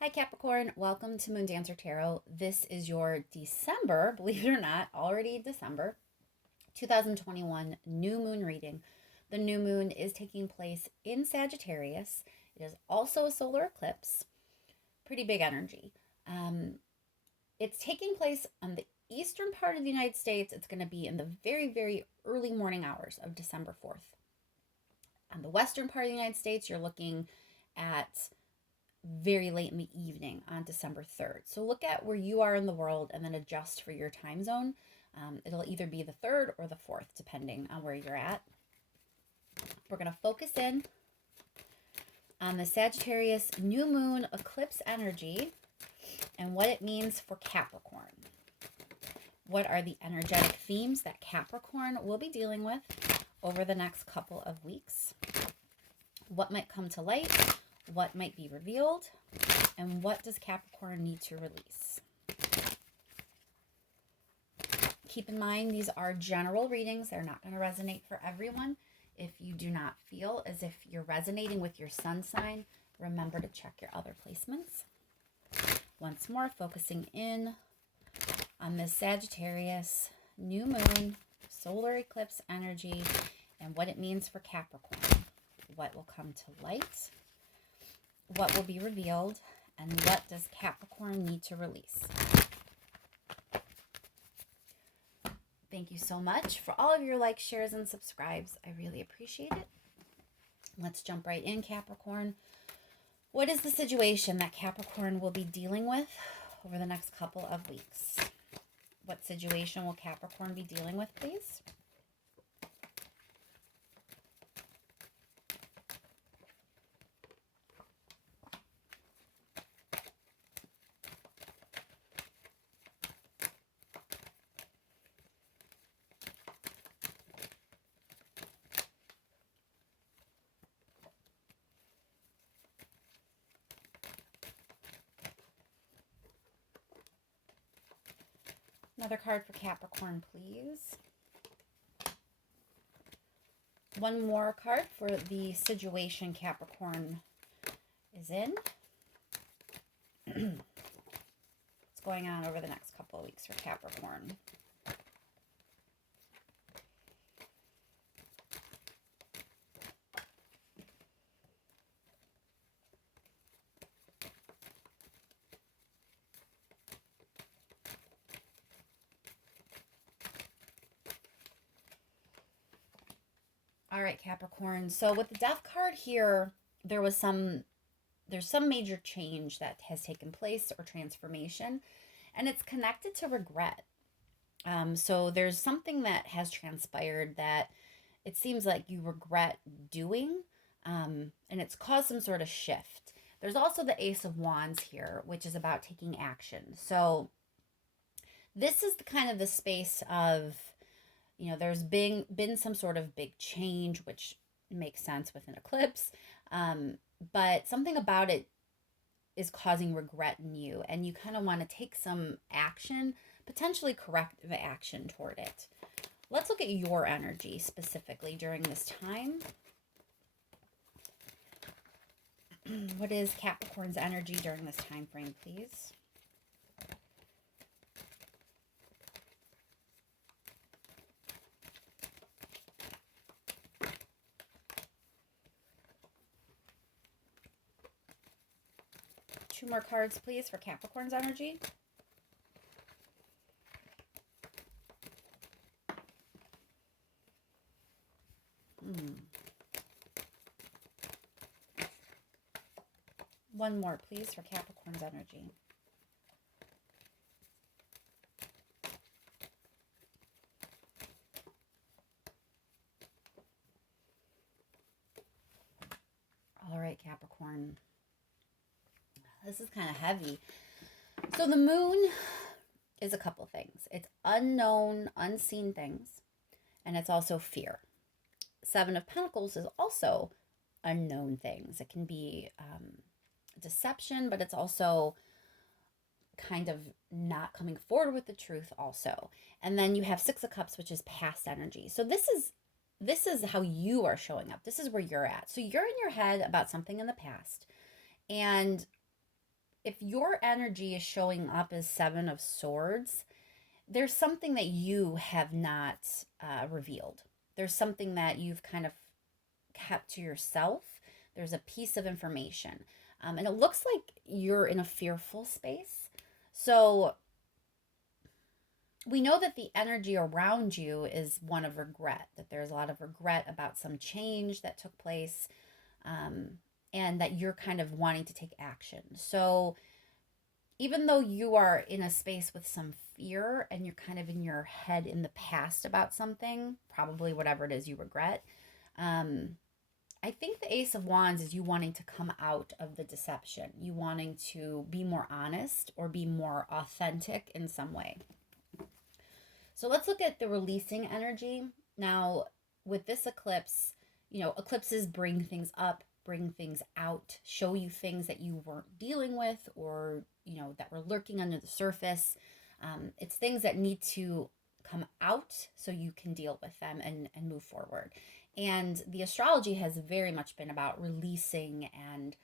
Hi Capricorn, welcome to Moon Dancer Tarot. This is your December, believe it or not, already December 2021 new moon reading. The new moon is taking place in Sagittarius. It is also a solar eclipse. Pretty big energy. It's taking place on the eastern part of the United States. It's going to be in the very, very early morning hours of December 4th. On the western part of the United States, you're looking at very late in the evening on December 3rd. So look at where you are in the world and then adjust for your time zone. It'll either be the 3rd or the 4th, depending on where you're at. We're going to focus in on the Sagittarius new moon eclipse energy and what it means for Capricorn. What are the energetic themes that Capricorn will be dealing with over the next couple of weeks? What might come to light? What might be revealed? And what does Capricorn need to release? Keep in mind, these are general readings. They're not going to resonate for everyone. If you do not feel as if you're resonating with your sun sign, remember to check your other placements. Once more, focusing in on this Sagittarius new moon solar eclipse energy and what it means for Capricorn. What will come to light? What will be revealed? And what does Capricorn need to release? Thank you so much for all of your likes, shares, and subscribes. I really appreciate it. Let's jump right in, Capricorn. What is the situation that Capricorn will be dealing with over the next couple of weeks? What situation will Capricorn be dealing with, please? Another card for Capricorn, please. One more card for the situation Capricorn is in. What's going on over the next couple of weeks for Capricorn? All right, Capricorn. So with the Death card here, there's some major change that has taken place or transformation, and it's connected to regret. So there's something that has transpired that it seems like you regret doing, and it's caused some sort of shift. There's also the Ace of Wands here, which is about taking action. So this is the kind of the space of, there's been some sort of big change, which makes sense with an eclipse. But something about it is causing regret in you, and you kind of want to take some action, potentially corrective action toward it. Let's look at your energy specifically during this time. What is Capricorn's energy during this time frame, please? Two more cards, please, for Capricorn's energy. One more, please, for Capricorn's energy. All right, Capricorn. This is kind of heavy. So the moon is a couple things. It's unknown, unseen things, and it's also fear. Seven of Pentacles is also unknown things. It can be deception, but it's also kind of not coming forward with the truth also. And then you have Six of Cups, which is past energy. So this is how you are showing up. This is where you're at. So you're in your head about something in the past, and if your energy is showing up as Seven of Swords, there's something that you have not revealed. There's something that you've kind of kept to yourself. There's a piece of information. And it looks like you're in a fearful space. So we know that the energy around you is one of regret, that there's a lot of regret about some change that took place, and that you're kind of wanting to take action. So even though you are in a space with some fear and you're kind of in your head in the past about something, probably whatever it is you regret, I think the Ace of Wands is you wanting to come out of the deception, you wanting to be more honest or be more authentic in some way. So let's look at the releasing energy. Now, with this eclipse, eclipses bring things up, bring things out, show you things that you weren't dealing with or, that were lurking under the surface. It's things that need to come out so you can deal with them and move forward. And the astrology has very much been about releasing and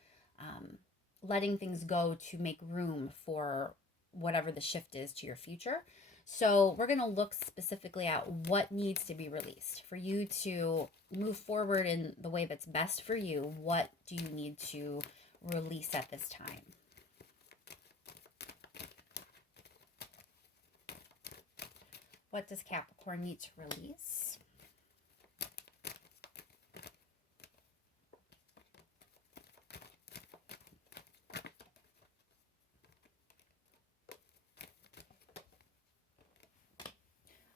letting things go to make room for whatever the shift is to your future. So we're going to look specifically at what needs to be released for you to move forward in the way that's best for you. What do you need to release at this time? What does Capricorn need to release?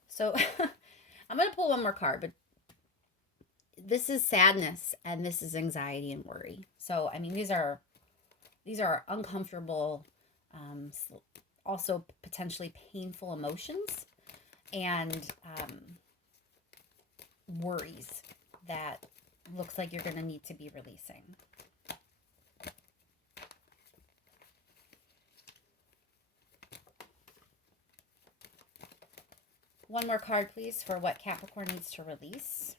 So I'm going to pull one more card, but this is sadness and this is anxiety and worry. So, I mean, these are uncomfortable, also potentially painful emotions and worries that looks like you're going to need to be releasing. One more card, please, for what Capricorn needs to release.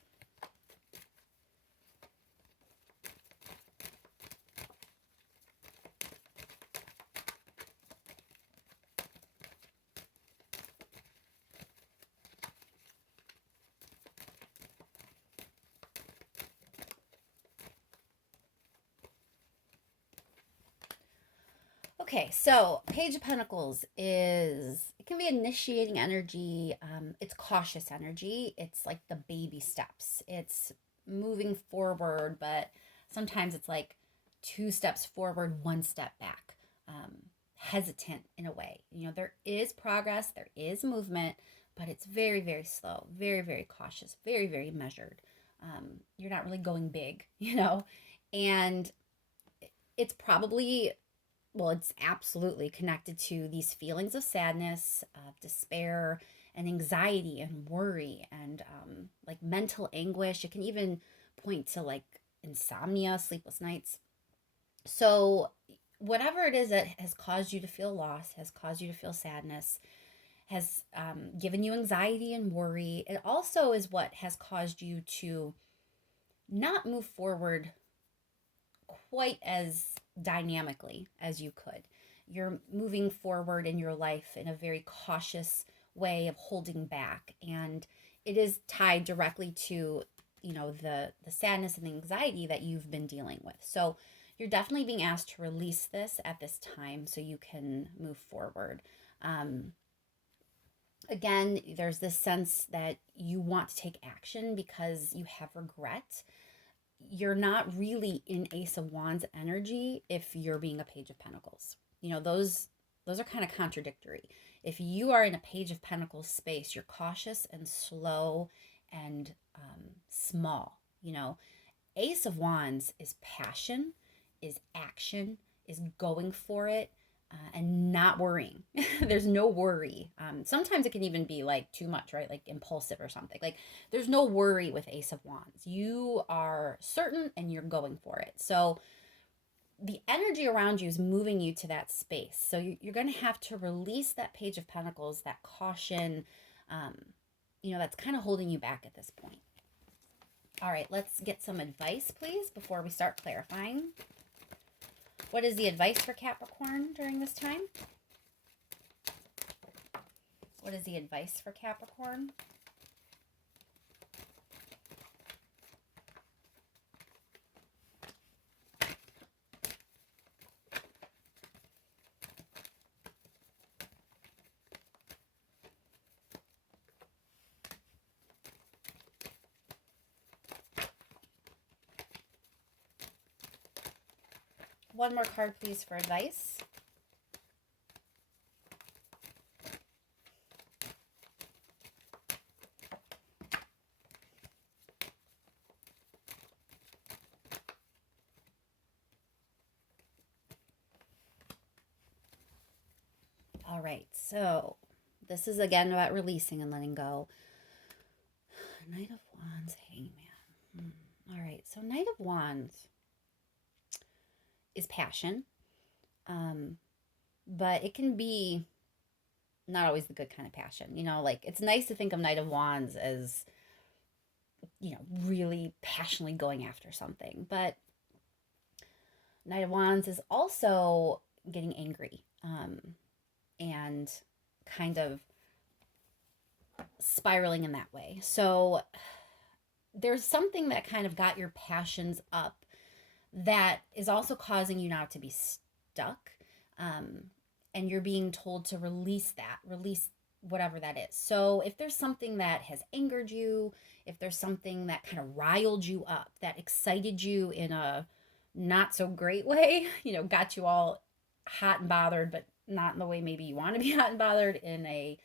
Okay, so Page of Pentacles it can be initiating energy. It's cautious energy. It's like the baby steps. It's moving forward, but sometimes it's like 2 steps forward, 1 step back. Hesitant in a way. There is progress, there is movement, but it's very, very slow, very, very cautious, very, very measured. You're not really going big, and it's probably, well, it's absolutely connected to these feelings of sadness, of despair, and anxiety and worry and like mental anguish. It can even point to like insomnia, sleepless nights. So, whatever it is that has caused you to feel lost, has caused you to feel sadness, has given you anxiety and worry, it also is what has caused you to not move forward quite as dynamically as you could. You're moving forward in your life in a very cautious way of holding back, and it is tied directly to the sadness and the anxiety that you've been dealing with. So you're definitely being asked to release this at this time so you can move forward. Again, there's this sense that you want to take action because you have regret. You're not really in Ace of Wands energy if you're being a Page of Pentacles. Those are kind of contradictory. If you are in a Page of Pentacles space, you're cautious and slow and small. Ace of Wands is passion, is action, is going for it, and not worrying. There's no worry. Sometimes it can even be like too much, right? Like impulsive or something. Like there's no worry with Ace of Wands. You are certain and you're going for it. So the energy around you is moving you to that space. So you're going to have to release that Page of Pentacles, that caution, that's kind of holding you back at this point. All right, let's get some advice, please, before we start clarifying. What is the advice for Capricorn during this time? What is the advice for Capricorn? One more card, please, for advice. All right, so this is again about releasing and letting go. Knight of Wands, Hangman. All right, so Knight of Wands is passion, but it can be not always the good kind of passion. You know, like it's nice to think of Knight of Wands as, you know, really passionately going after something, but Knight of Wands is also getting angry, and kind of spiraling in that way. So there's something that kind of got your passions up that is also causing you now to be stuck. And you're being told to release whatever that is. So if there's something that has angered you, if there's something that kind of riled you up, that excited you in a not so great way, you know, got you all hot and bothered, but not in the way maybe you want to be hot and bothered, in a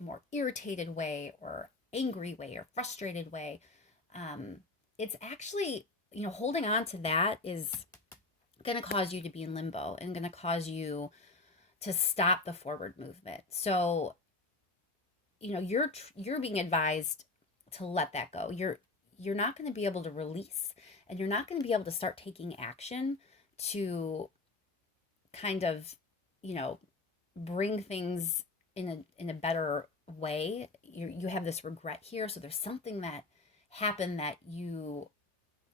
more irritated way or angry way or frustrated way, it's actually, you know, holding on to that is going to cause you to be in limbo and going to cause you to stop the forward movement. So, you know, you're being advised to let that go. You're not going to be able to release, and you're not going to be able to start taking action to kind of, you know, bring things in a better way. You have this regret here, so there's something that happened that you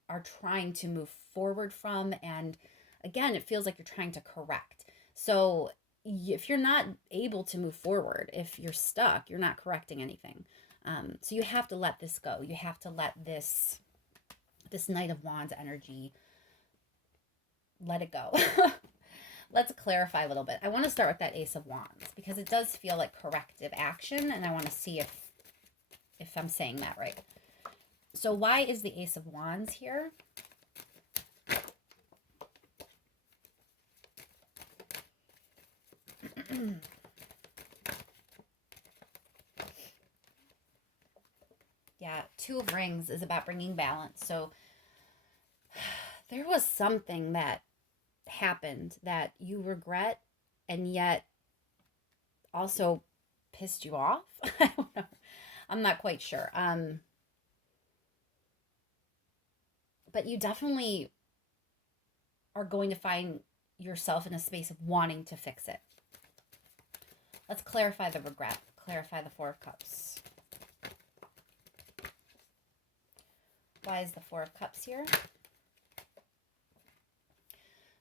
are trying to move forward from, and again, it feels like you're trying to correct. So if you're not able to move forward, if you're stuck, you're not correcting anything. So you have to let this go. You have to let this Knight of Wands energy, let it go. Let's clarify a little bit. I want to start with that Ace of Wands because it does feel like corrective action, and I want to see if I'm saying that right. So why is the Ace of Wands here? Yeah, Two of Rings is about bringing balance. So there was something that happened that you regret and yet also pissed you off. I don't know. I'm not quite sure. But you definitely are going to find yourself in a space of wanting to fix it. Let's clarify the regret. Clarify the Four of Cups. Why is the Four of Cups here?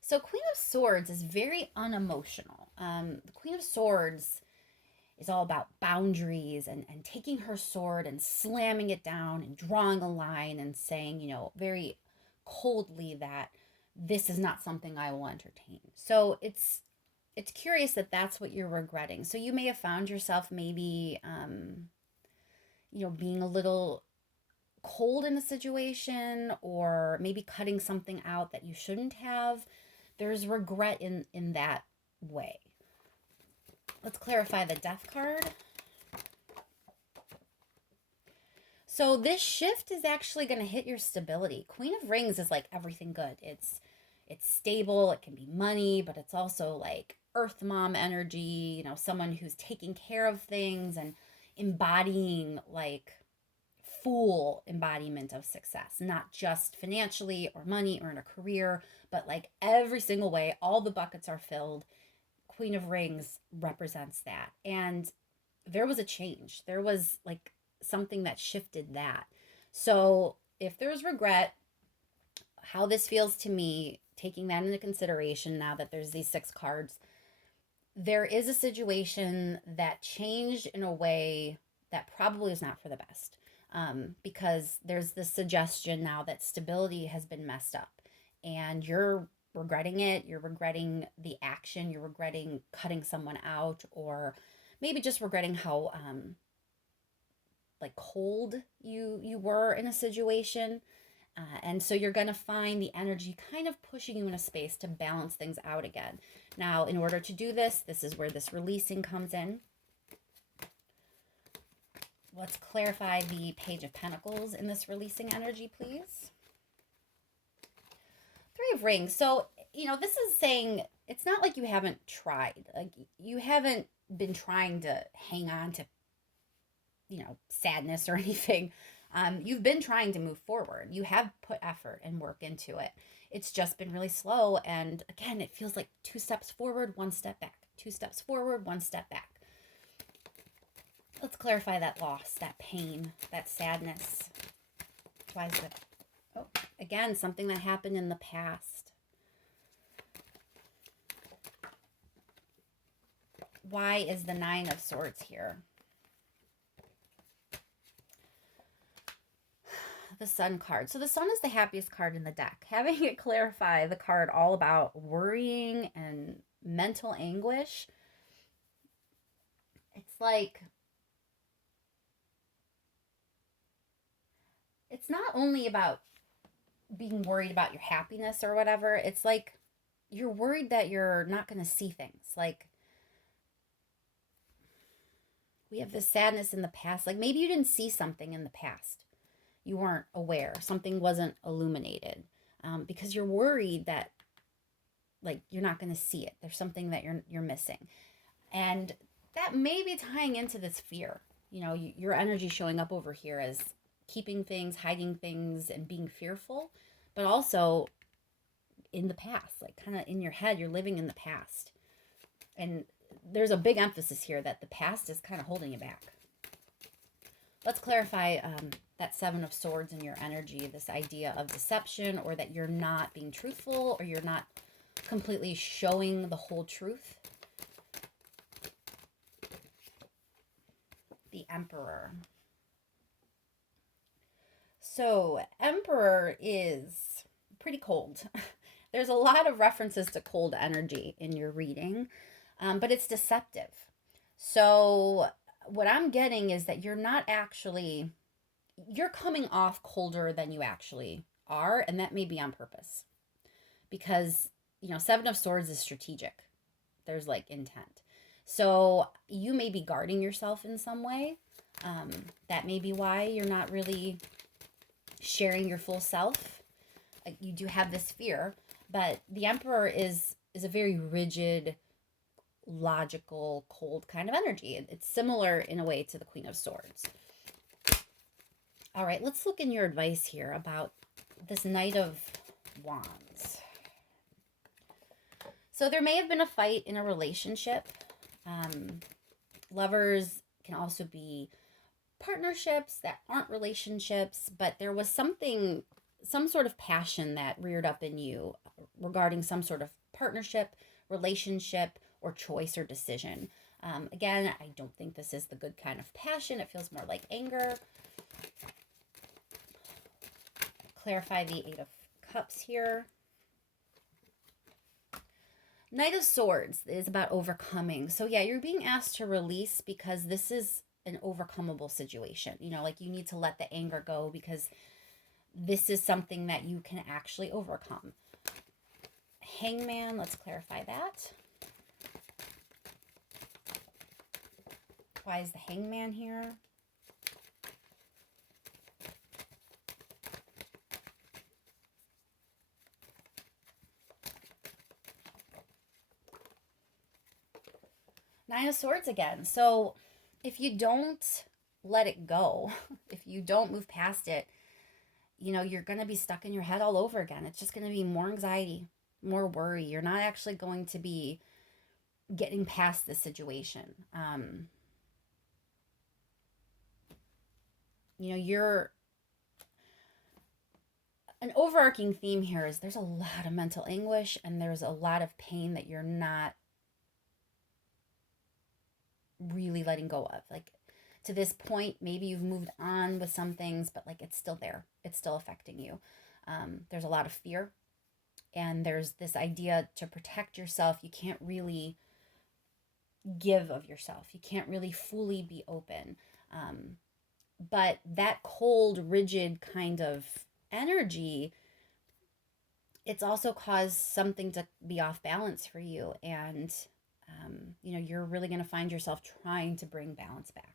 So Queen of Swords is very unemotional. The Queen of Swords is all about boundaries and taking her sword and slamming it down and drawing a line and saying, you know, very coldly that this is not something I will entertain. So it's curious that that's what you're regretting. So you may have found yourself maybe, you know, being a little cold in the situation, or maybe cutting something out that you shouldn't have. There's regret in that way. Let's clarify the Death card. So this shift is actually going to hit your stability. Queen of Rings is like everything good. It's stable. It can be money, but it's also like Earth Mom energy, you know, someone who's taking care of things and embodying like full embodiment of success, not just financially or money or in a career, but like every single way, all the buckets are filled. Queen of Rings represents that. And there was a change. There was like something that shifted that. So if there's regret, how this feels to me, taking that into consideration, now that there's these 6 cards, there is a situation that changed in a way that probably is not for the best. Because there's this suggestion now that stability has been messed up, and you're regretting it. You're regretting the action. You're regretting cutting someone out, or maybe just regretting how like cold you were in a situation. And so you're going to find the energy kind of pushing you in a space to balance things out again. Now, in order to do this, this is where this releasing comes in. Let's clarify the Page of Pentacles in this releasing energy, please. 3 of Rings. So, this is saying it's not like you haven't tried. Like, you haven't been trying to hang on to, sadness or anything. You've been trying to move forward. You have put effort and work into it. It's just been really slow. And again, it feels like 2 steps forward, 1 step back. 2 steps forward, 1 step back. Let's clarify that loss, that pain, that sadness. Why is it? Oh, again, something that happened in the past. Why is the 9 of Swords here? The Sun card. So the Sun is the happiest card in the deck. Having it clarify the card all about worrying and mental anguish. It's like, it's not only about being worried about your happiness or whatever. It's like you're worried that you're not going to see things. Like, we have this sadness in the past. Like, maybe you didn't see something in the past. You weren't aware. Something wasn't illuminated, because you're worried that, like, you're not going to see it. There's something that you're missing. And that may be tying into this fear. Your energy showing up over here as keeping things, hiding things, and being fearful, but also in the past, like kind of in your head, you're living in the past. And there's a big emphasis here that the past is kind of holding you back. Let's clarify that 7 of Swords in your energy, this idea of deception, or that you're not being truthful, or you're not completely showing the whole truth. The Emperor. So, Emperor is pretty cold. There's a lot of references to cold energy in your reading, but it's deceptive. So, what I'm getting is that you're coming off colder than you actually are, and that may be on purpose. Because, 7 of Swords is strategic. There's like intent. So, you may be guarding yourself in some way. That may be why you're not really sharing your full self. You do have this fear, but the Emperor is a very rigid, logical, cold kind of energy. It's similar in a way to the Queen of Swords. All right, let's look in your advice here about this Knight of Wands. So there may have been a fight in a relationship. Lovers can also be partnerships that aren't relationships, but there was some sort of passion that reared up in you regarding some sort of partnership, relationship, or choice or decision. Again, I don't think this is the good kind of passion. It feels more like anger. Clarify the 8 of Cups here. Knight of Swords is about overcoming. So yeah, you're being asked to release because this is an overcomable situation. Like, you need to let the anger go because this is something that you can actually overcome. Hangman, let's clarify that. Why is the Hangman here? Nine of Swords again. So if you don't let it go, if you don't move past it, you're going to be stuck in your head all over again. It's just going to be more anxiety, more worry. You're not actually going to be getting past the situation. an overarching theme here is there's a lot of mental anguish and there's a lot of pain that you're not really letting go of. Like, to this point, maybe you've moved on with some things, but like it's still there. It's still affecting you. There's a lot of fear, and there's this idea to protect yourself. You can't really give of yourself. You can't really fully be open. But that cold, rigid kind of energy, it's also caused something to be off balance for you. And, you're really going to find yourself trying to bring balance back.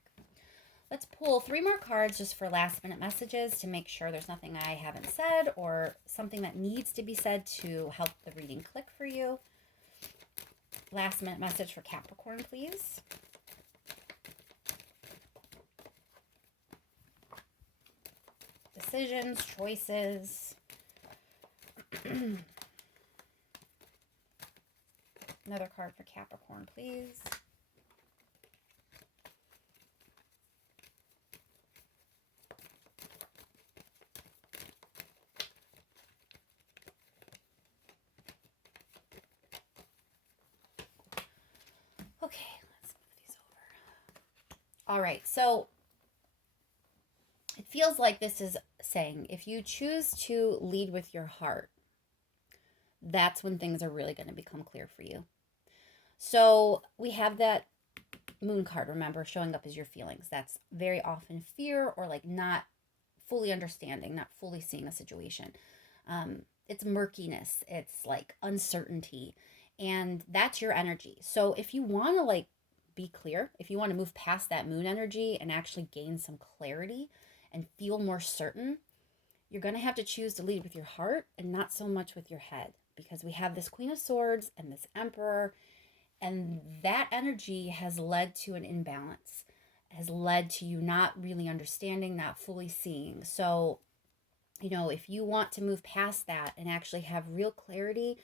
Let's pull 3 more cards just for last minute messages to make sure there's nothing I haven't said or something that needs to be said to help the reading click for you. Last minute message for Capricorn, please. Decisions, choices. Another card for Capricorn, please. Okay, let's move these over. All right, so it feels like this is saying if you choose to lead with your heart, that's when things are really going to become clear for you. So we have that moon card, remember, showing up as your feelings. That's very often fear or like not fully understanding, not fully seeing a situation. It's murkiness. It's like uncertainty. And that's your energy. So if you want to like be clear, if you want to move past that moon energy and actually gain some clarity and feel more certain, you're going to have to choose to lead with your heart and not so much with your head, because we have this Queen of Swords and this Emperor, and that energy has led to an imbalance, has led to you not really understanding, not fully seeing. So, if you want to move past that and actually have real clarity,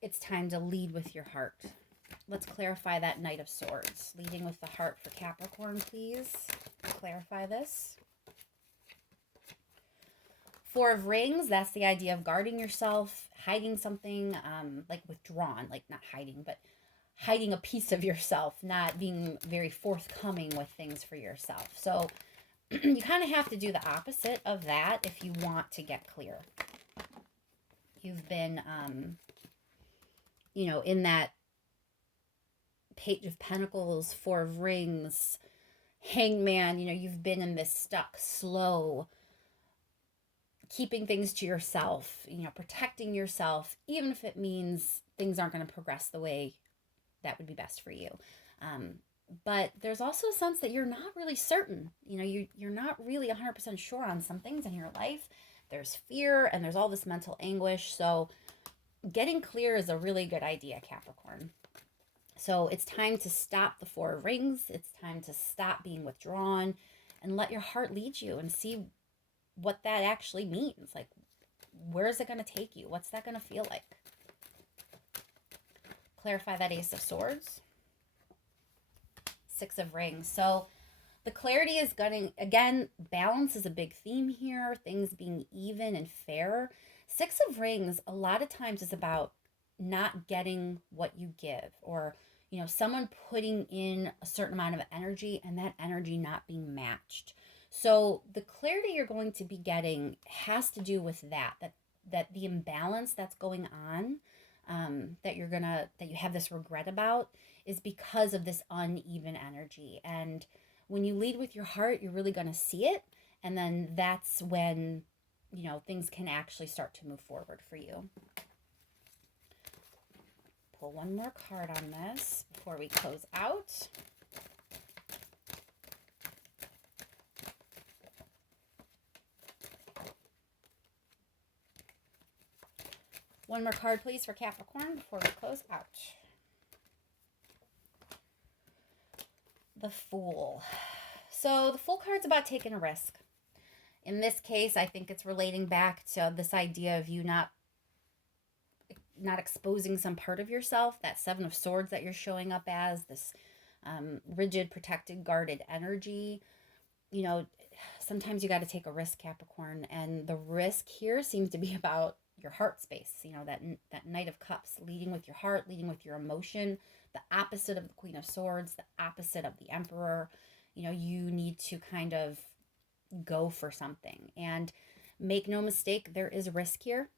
it's time to lead with your heart. Let's clarify that Knight of Swords. Leading with the heart for Capricorn, please. Clarify this. 4 of Rings, that's the idea of guarding yourself, hiding something, like withdrawn, like not hiding, but hiding a piece of yourself, not being very forthcoming with things for yourself. So you kind of have to do the opposite of that if you want to get clear. You've been, in that Page of Pentacles, 4 of Rings, Hangman, you've been in this stuck, slow, keeping things to yourself, protecting yourself, even if it means things aren't going to progress the way that would be best for you. But there's also a sense that you're not really certain. You're not really 100% sure on some things in your life. There's fear and there's all this mental anguish. So getting clear is a really good idea, Capricorn. So it's time to stop the 4 of Rings. It's time to stop being withdrawn and let your heart lead you and see what that actually means. Like, where is it going to take you? What's that going to feel like? Clarify that Ace of Swords. 6 of Rings. So the clarity is going, again, balance is a big theme here. Things being even and fair. 6 of Rings, a lot of times is about not getting what you give, or, someone putting in a certain amount of energy and that energy not being matched. So the clarity you're going to be getting has to do with that the imbalance that's going on, that you have this regret about, is because of this uneven energy. And when you lead with your heart, you're really going to see it. And then that's when, things can actually start to move forward for you. Pull one more card on this before we close out. One more card, please, for Capricorn before we close out. The Fool. So the Fool card's about taking a risk. In this case, I think it's relating back to this idea of you not exposing some part of yourself, that 7 of Swords that you're showing up as, this rigid, protected, guarded energy. sometimes you got to take a risk, Capricorn. And the risk here seems to be about your heart space. You know, that Knight of Cups, leading with your heart, leading with your emotion, the opposite of the Queen of Swords, the opposite of the Emperor. You know, you need to kind of go for something. And make no mistake, there is risk here.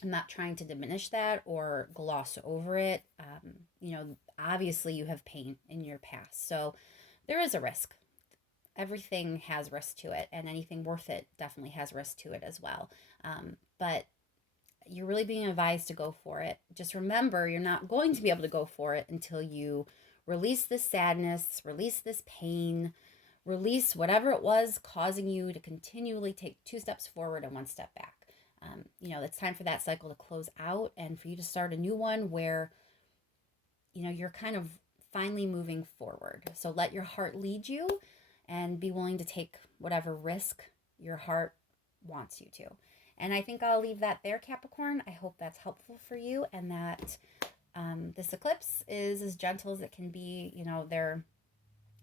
I'm not trying to diminish that or gloss over it. You know, obviously you have pain in your past. So there is a risk. Everything has risk to it, and anything worth it definitely has risk to it as well. But you're really being advised to go for it. Just remember, you're not going to be able to go for it until you release this sadness, release this pain, release whatever it was causing you to continually take 2 steps forward and 1 step back. You know, it's time for that cycle to close out and for you to start a new one where, you know, you're kind of finally moving forward. So let your heart lead you and be willing to take whatever risk your heart wants you to. And I think I'll leave that there, Capricorn. I hope that's helpful for you, and that this eclipse is as gentle as it can be. You know, they're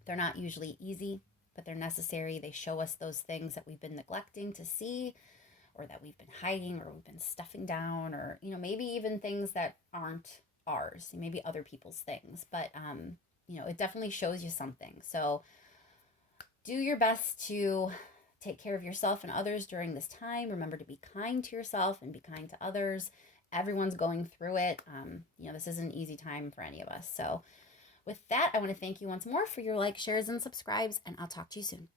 not usually easy, but they're necessary. They show us those things that we've been neglecting to see, or that we've been hiding, or we've been stuffing down, or, you know, maybe even things that aren't ours, maybe other people's things. But, you know, it definitely shows you something. So do your best to take care of yourself and others during this time. Remember to be kind to yourself and be kind to others. Everyone's going through it. You know, this isn't an easy time for any of us. So with that, I want to thank you once more for your likes, shares, and subscribes, and I'll talk to you soon.